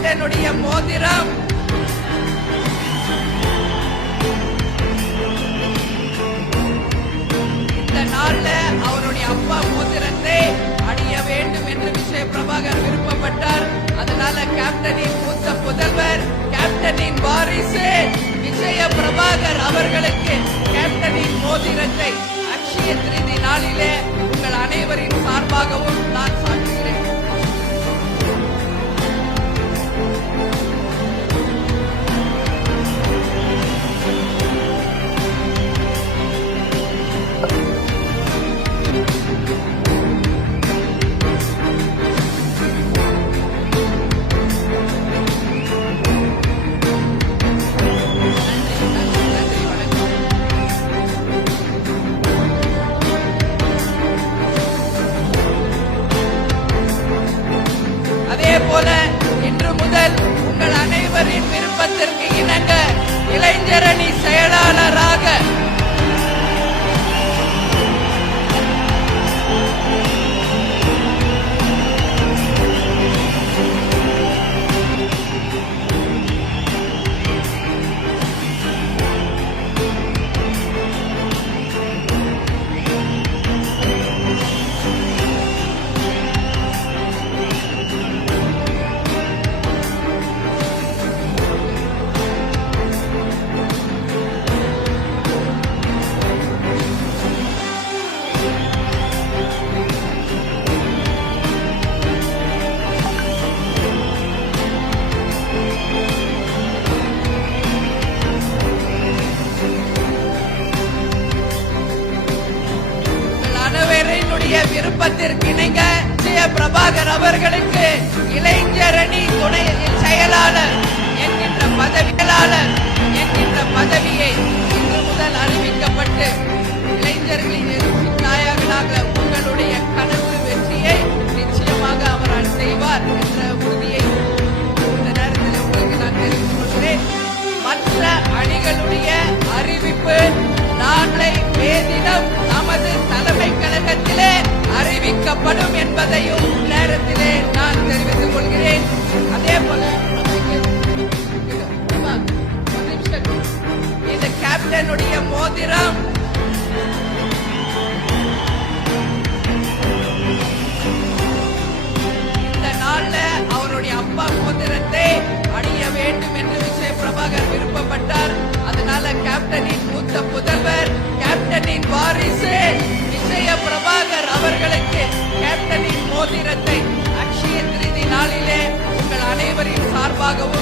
கேப்டனுடைய மோதிரம் இந்த நாள்ல அவருடைய அப்பா மோதிரத்தை அணிய வேண்டும் என்று விஜய பிரபாகர் விருப்பப்பட்டார். அதனால கேப்டனின் மூத்த புதல்வர், கேப்டனின் வாரிசு விஜய பிரபாகர் அவர்களுக்கு கேப்டனின் மோதிரத்தை அக்ஷய திருதி நாளிலே உங்கள் அனைவரின் சார்பாகவும் நான் சாட்டுகிறேன். போல இன்று முதல் உங்கள் அனைவரின் விருப்பத்திற்கு இணங்க இளைஞரணி செயலாளராக விருப்பத்திற்கு இணங்க விஜய பிரபாகர் அவர்களுக்கு இளைஞரணி துணை செயலாளர் என்கின்ற பதவியை இன்று முதல் அறிவிக்கப்பட்டு இளைஞர்களின் எழுச்சி நாயகனாக உங்களுடைய கனவு வெற்றியை நிச்சயமாக அவரால் செய்வார் என்ற உறுதியை இந்த நேரத்தில் உங்களுக்கு நான் தெரிவித்துக் கொள்கிறேன். மற்ற அணிகளுடைய அறிவிப்பு நாளை மேதினம் நமது தலைமை கழகத்திலே அறிவிக்கப்படும் என்பதையும் நேரத்திலே நான் தெரிவித்துக் கொள்கிறேன். அதே போல இந்த கேப்டனுடைய மோதிரம் இந்த நாள்ல அவருடைய அப்பா மோதிரத்தை அணிய வேண்டும் என்று விஜய பிரபாகர் விருப்பப்பட்டார். அதனால கேப்டனின் மூத்த புதல்வர், கேப்டனின் வாரிசு விஜய பிரபாகர் அவர்களுக்கு கேப்டனின் மோதிரத்தை அக்ஷய திருதி நாளிலே உங்கள் அனைவரின் சார்பாகவும்